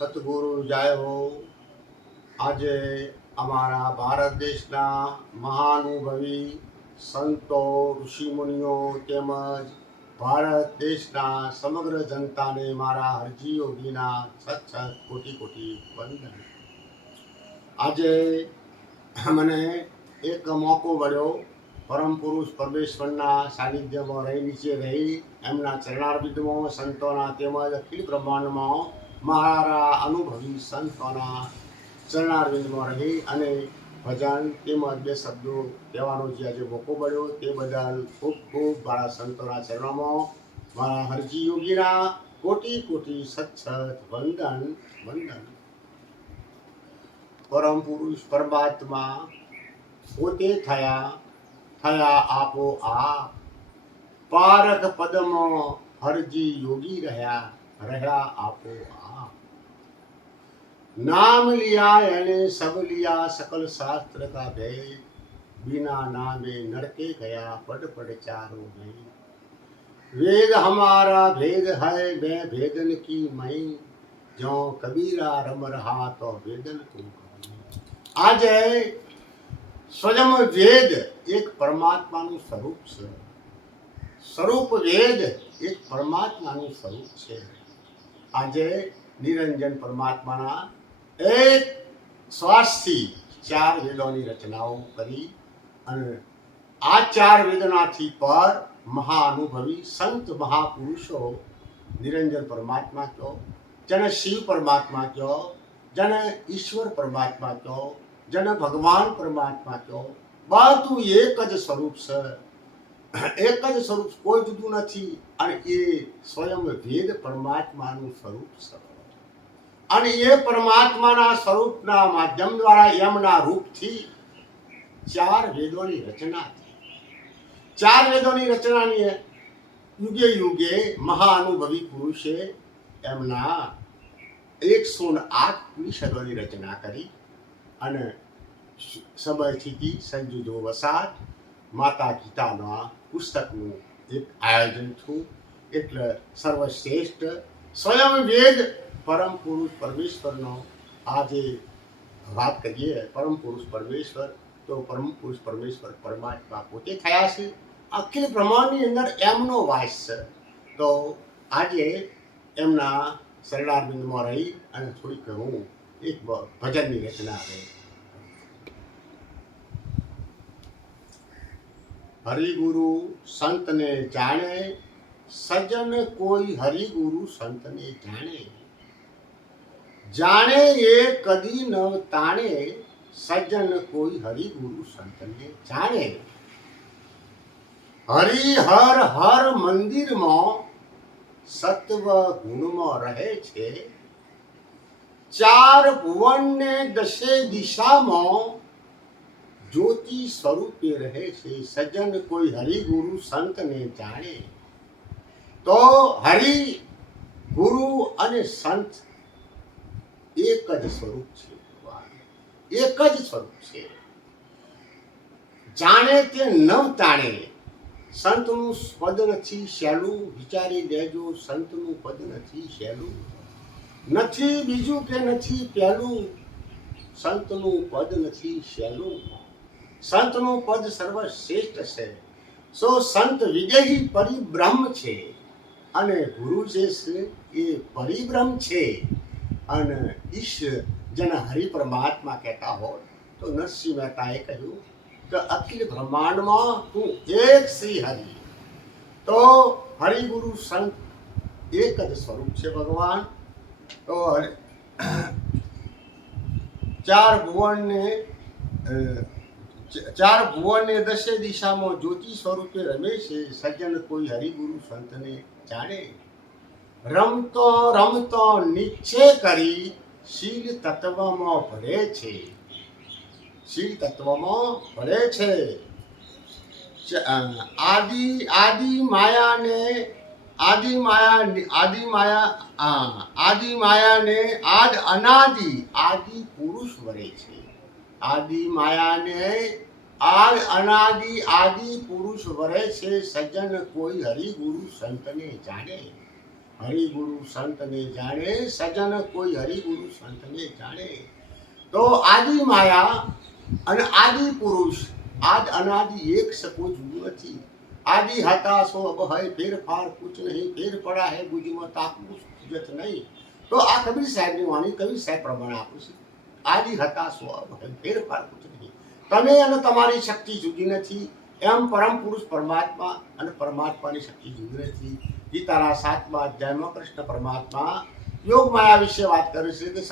સતગુરુ જય હો. આજે અમારા ભારત દેશના મહાનુભવી સંતો, ઋષિમુનિઓ તેમજ ભારત દેશના સમગ્ર જનતાને મારા હરજી યોગીના સત કોટી કોટી વંદન. આજે મને એક મોકો મળ્યો પરમ પુરુષ પરમેશ્વરના સાનિધ્યમાં નીચે રહી એમના ચરણારવિંદમાં સંતોના તેમજ અખિલ બ્રહ્માંડમાં મારા અનુભવી સંતોના ચરણારવિંદમાં રહી અને ભજન તેમજ બે શબ્દો કહેવાનો જે આજે મોકો મળ્યો તે બદલ ખૂબ ખૂબ મારા સંતોના ચરણોમાં મારા હરજી યોગીના કોટી કોટી સત વંદન વંદન. પરમ પુરુષ પરમાત્મા પોતે થયા આપો આપ, પારક પદમાં હરજી યોગી રહ્યા આપો આપ. नाम लिया यानी सब लिया सकल शास्त्र का भेद, बिना नामे नरके गया पढ़ पढ़ चारों में. वेद हमारा भेद है मैं भेदन की मई, जो कबीरा रम रहा तो वेदन तुम. આજે સ્વયં વેદ એક પરમાત્માનું સ્વરૂપ છે. સ્વરૂપ વેદ એક પરમાત્માનું સ્વરૂપ છે. આજે નિરંજન પરમાત્માના એક શ્વાસથી ચાર વેદોની રચનાઓ કરી અને આ ચાર વેદનાથી પર મહાનુભવી સંત મહાપુરુષો નિરંજન પરમાત્મા કહો, જેને શિવ પરમાત્મા કહો, જેને ઈશ્વર પરમાત્મા કહો, જેને ભગવાન પરમાત્મા કહો, બધું એક જ સ્વરૂપ છે. એક જ સ્વરૂપ, કોઈ જુદું નથી. અને એ સ્વયં વેદ પરમાત્માનું સ્વરૂપ છે. અને એ પરમાત્માના સ્વરૂપના માધ્યમ દ્વારા એમના રૂપથી ચાર વેદોની રચના થઈ. ચાર વેદોની રચનાની યુગે યુગે મહાનુભવી પુરુષે એમના 108 ઉપનિષદોની રચના કરી અને સમયથી સંજુજો વસાત માતા ગીતાના પુસ્તકનું એક આયોજન થયું. એટલે સર્વશ્રેષ્ઠ સ્વયં વેદ પરમ પુરુષ પરમેશ્વરનો આજે વાત કરીએ. પરમ પુરુષ પરમેશ્વર તો પરમ પુરુષ પરમેશ્વર પરમાત્મા પોતે થયા છે. અખિલ બ્રહ્માંડની અંદર એમનો વાસ છે. તો આજે એમના શરણારવિંદમાં રહી અને થોડીક હું એક ભજનની રચના કરી. હરિગુરુ સંતને જાણે, સજ્જન કોઈ હરિગુરુ સંતને જાણે. જાણે એ કદી ન તાણે, સજ્જન કોઈ હરિગુરુ સંતને જાણે. હરિહર હર મંદિરમાં સત્વ ગુણમાં રહે છે. ચાર ભુવનને દશે દિશામાં જ્યોતિ સ્વરૂપે રહે છે. સજ્જન કોઈ હરિગુરુ સંતને જાણે. તો હરિ, ગુરુ અને સંત એક જ સ્વરૂપ છે. એક જ સ્વરૂપ છે. જાણે તે ન તાણે. સંતનું પદ નથી સહેલું. વિચારી લેજો, સંતનું પદ નથી સહેલું. નથી બીજું કે નથી પહેલું. સંતનું પદ નથી સહેલું. સંતનું પદ સર્વશ્રેષ્ઠ છે. સો સંત વિદેહી પરિબ્રહ્મ છે અને ગુરુ જે છે એ પરિબ્રહ્મ છે. અને ઈશ્વર જેને હરિ પરમાત્મા કહેતા હોય તો નરસિંહ મહેતાએ કહ્યું કે અખિલ બ્રહ્માંડમાં તું એક શ્રી હરિ. તો હરિગુરુ સંત એક જ સ્વરૂપ છે ભગવાન. તો ચાર ભુવનને દશે દિશામાં જ્યોતિ સ્વરૂપે રમે છે. સજ્જન કોઈ હરિગુરુ સંતને જાણે. રમતો રમતો નિશ્ચય કરી શીલ તત્વમાં ભળે છે. શીલ તત્વમાં ભળે છે. આદિ માયાને આદિ અનાદિ આદિ પુરુષ વરે છે. આદિ માયાને આદ અનાદિ આદિ પુરુષ વરે છે. સજ્જન કોઈ હરિગુરુ સંતને જાણે. હરિગુરુ સંતને જાણે, સજન કોઈ હરિગુરુ સંતને જાણે. તો આદિ માયા અને આદિ પુરુષ આદ અનાદિ એક સકો જુદું નથી. આદિ હતા સો અબ હૈ ફેરફાર કુછ નહીં, ફેર પડા હૈ બુદ્ધિમાં તાકવું જત નહીં. તો આ કબીર સાહેબની વાણી કબીર સાહેબ પ્રમાણે આપું છું. આદિ હતા સો અબ હૈ ફેરફાર કુછ નહીં. તમે અને તમારી શક્તિ જુદી નથી, એમ પરમ પુરુષ પરમાત્મા અને પરમાત્માની શક્તિ જુદી નથી. ગીતાના 7મા અધ્યાયમાં કૃષ્ણ પરમાત્મા યોગ માયા વિશે વાત કરે છે કે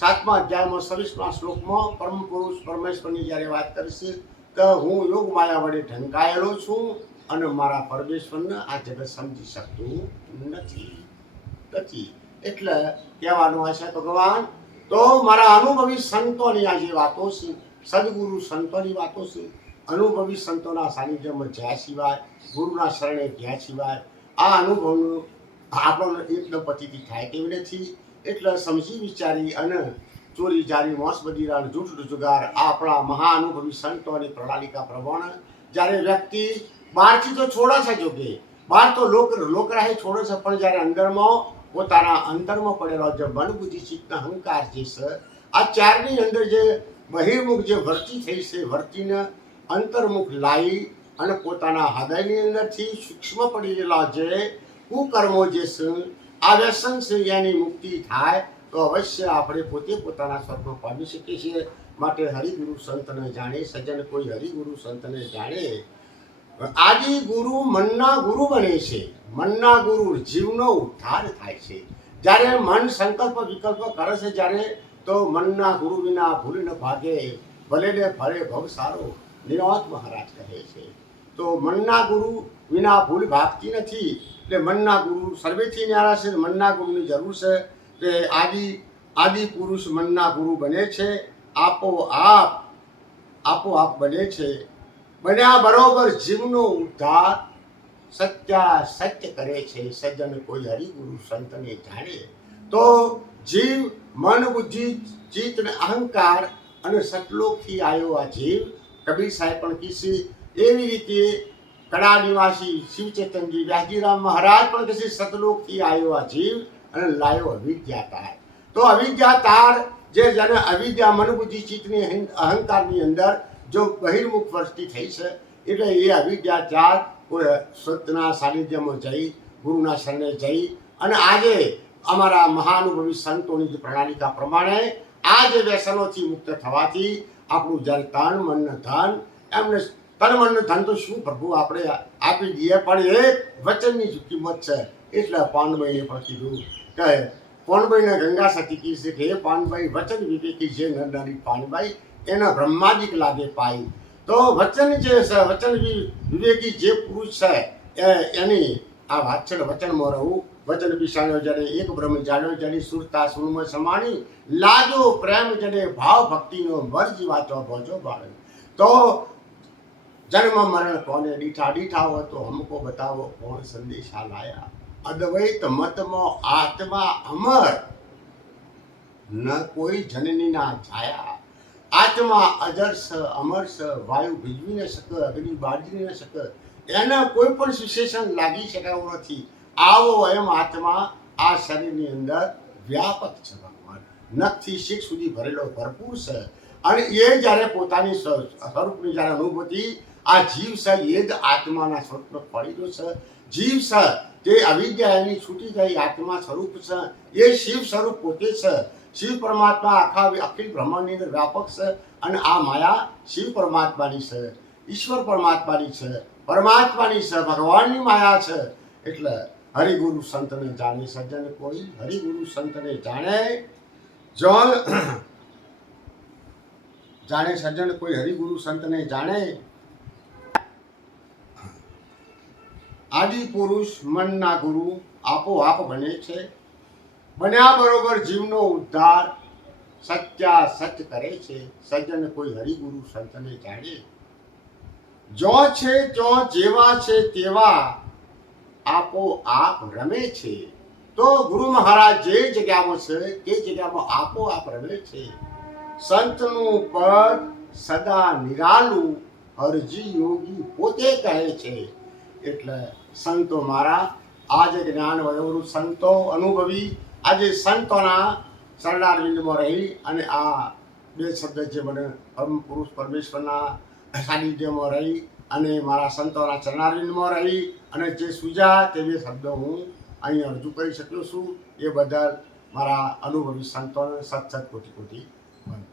7મા અધ્યાયમાં 26મા શ્લોકમાં પરમ પુરુષ પરમેશ્વરની જ્યારે વાત કરે છે કે હું યોગ માયા વડે ઢંકાયેલો છું અને મારા પરમેશ્વરને આ જગત સમજી શકતું નથી. એટલે કહેવાનું હશે તો ભગવાન તો મારા અનુભવી સંતોની આ જે વાતો છે, સદગુરુ સંતોની વાતો છે, અનુભવી સંતોના સાનિધ્યમાં જ્યાં સિવાય, ગુરુના શરણે ગયા સિવાય આ અનુભવનું આપણને એકદમ પતિથી થાય તેવી નથી. એટલે સમજી વિચારી અને ચોરી જારી મોસ બદીરા જૂઠ જુગાર આપણા મહાઅનુભવી સંતોની પ્રણાલિકા પ્રમાણે જ્યારે વ્યક્તિ બહારથી તો છોડે છે, જોકે બહાર તો લોકરાહી છોડે છે, પણ જ્યારે અંદરમાં પોતાના અંતરમાં પડેલો જે મન બુદ્ધિ ચિત્ત અહંકાર જે છે, આ ચારની અંદર જે બહિર્મુખ જે વર્તી થઈ છે, વર્તીને અંતર્મુખ લાવી અને પોતાના હૃદયની અંદરથી સૂક્ષ્મ પડેલા જે કુકર્મો જે છે, આ વ્યસન છે, એની મુક્તિ થાય તો અવશ્ય આપણે પોતે પોતાના સ્વર્ગમાં પામી શકીએ છીએ. માટે હરિગુરુ સંતને જાણે, સજ્જન કોઈ હરિગુરુ સંતને જાણે. આદિ ગુરુ મનના ગુરુ બને છે. મનના ગુરુ જીવનો ઉદ્ધાર થાય છે. જ્યારે મન સંકલ્પ વિકલ્પ કરે છે જ્યારે, તો મનના ગુરુ વિના ભૂલ ન ભાગે, ભલે ને ફરે ભવ સારો, નિરોધ મહારાજ કહે છે. તો મનના ગુરુ વિના ભૂલ ભાગતી નથી. એટલે મનના ગુરુ સર્વેથી ન્યારા છે. મનના ગુરુની જરૂર છે કે આદિ પુરુષ મનના ગુરુ બને છે. આપોઆપ બને છે. બન્યા બરોબર જીવનો ઉદ્ધાર સત્ય કરે છે. સજ્જન કોઈ હરિગુરુ સંતને જાણે. તો જીવ મન બુદ્ધિ ચિત્ત અને અહંકાર અને સતલોકથી આવ્યો આ જીવ, કબીર સાહેબ પણ કીધી એવી રીતે કડા નિવાસી શિવચેતનજી વ્યાસજીરામ મહારાજ પણ કીધી સતલોકથી આવ્યો આ જીવ અને લાયો અવિદ્યા તાર. તો અવિદ્યા તાર જે જેને અવિદ્યા મન બુદ્ધિ ચિત્તની અહંકારની અંદર જો બહિર્મુખ વૃત્તિ થઈ છે, એટલે એ અવિદ્યા તાર કોઈ સતના સાનિધ્યમાં જઈ, ગુરુના શરણે જઈ અને આજે અમારા મહાનુભવી સંતોની જે પ્રણાલિકા પ્રમાણે આ જે વ્યસનોથી મુક્ત થવાથી આપણું જ્યારે તન મન ધન, એમને તન મન ધન તો શું પ્રભુ આપણે આપી દઈએ, પણ એક વચનની જ કિંમત છે. એટલે પાનભાઈને પણ કીધું કે પાનભાઈને ગંગા સતી કીધી કે હે પાનભાઈ વચન વિવેકી જે નરનારી પાનભાઈ એના બ્રહ્માદિક લાગે પાઈ. તો વચન જે છે, વચન વિવેકી જે પુરુષ છે એની આ વાત છે. વચનમાં રહું વચન બિસાણ્યો જડે, એક બ્રહ્મ જાણ્યો જડી, સુરતા સુરમાં સમાણી, લાજો પ્રેમ જડે, ભાવ ભક્તિનો મર જીવાતો ભોજો બાળે. તો જન્મ મરણ કોને દીઠા, દીઠા હો તો હમકો બતાવો કોણ સંદેશા લાયા. અદ્વૈત મતમાં આત્મા અમર, ન કોઈ જનનીના છાયા. આત્મા અજર સ અમર સ, વાયુ ભીજવી ન શકે, અગ્નિ બાળી ન શકે, એના કોઈ પણ વિશેષણ લાગી શકાયું નથી. આવો એમ આત્મા આ શરીરની અંદર વ્યાપક છે. ભગવાન નખથી શીખ સુધી ભરેલો ભરપૂર છે. અને એ જ્યારે પોતાની સ્વરૂપની જ્યારે અનુભૂતિ આ જીવ છે, એ જ આત્માના સ્વરૂપનો પડેલો છે. જીવ છે તે અવિદ્યા એની છૂટી ગઈ આત્મા સ્વરૂપ છે. એ શિવ સ્વરૂપ પોતે છે. શિવ પરમાત્મા આખા અખિલ બ્રહ્માંડની અંદર વ્યાપક છે. અને આ માયા શિવ પરમાત્માની છે, ઈશ્વર પરમાત્માની છે, પરમાત્માની છે, ભગવાનની માયા છે. એટલે હરિગુરુ સંતને જાણે, સજ્જન કોઈ હરિગુરુ સંતને જાણે. જાણે સજ્જન કોઈ હરિગુરુ સંતને જાણે. આદિ પુરુષ મનના ગુરુ આપોઆપ બને છે. બન્યા બરોબર જીવનો ઉદ્ધાર સત્ય કરે છે. સજ્જન કોઈ હરિગુરુ સંતને જાણે. જો છે જો જેવા છે તેવા આપોઆપ રમે છે. તો ગુરુ મહારાજ જે જગ્યામાં છે તે જગ્યામાં આપોઆપ રમે છે. સંતનું પદ સદા નિરાલું, હરજી યોગી પોતે કહે છે. એટલે સંતો મારા આજે જ્ઞાન વયોવૃદ્ધ સંતો અનુભવી આજે સંતોના શરણારવિંદમાં રહી અને આ બે શબ્દ જે મને પરમ પુરુષ પરમેશ્વરના સાનિધ્યમાં રહી અને મારા સંતોના ચરણારવિંદમાં રહી અને જે સૂઝ્યા તે બે શબ્દો હું અહીં રજૂ કરી શક્યો છું એ બદલ મારા અનુભવી સંતોને સત સત કોટી કોટી વંદન.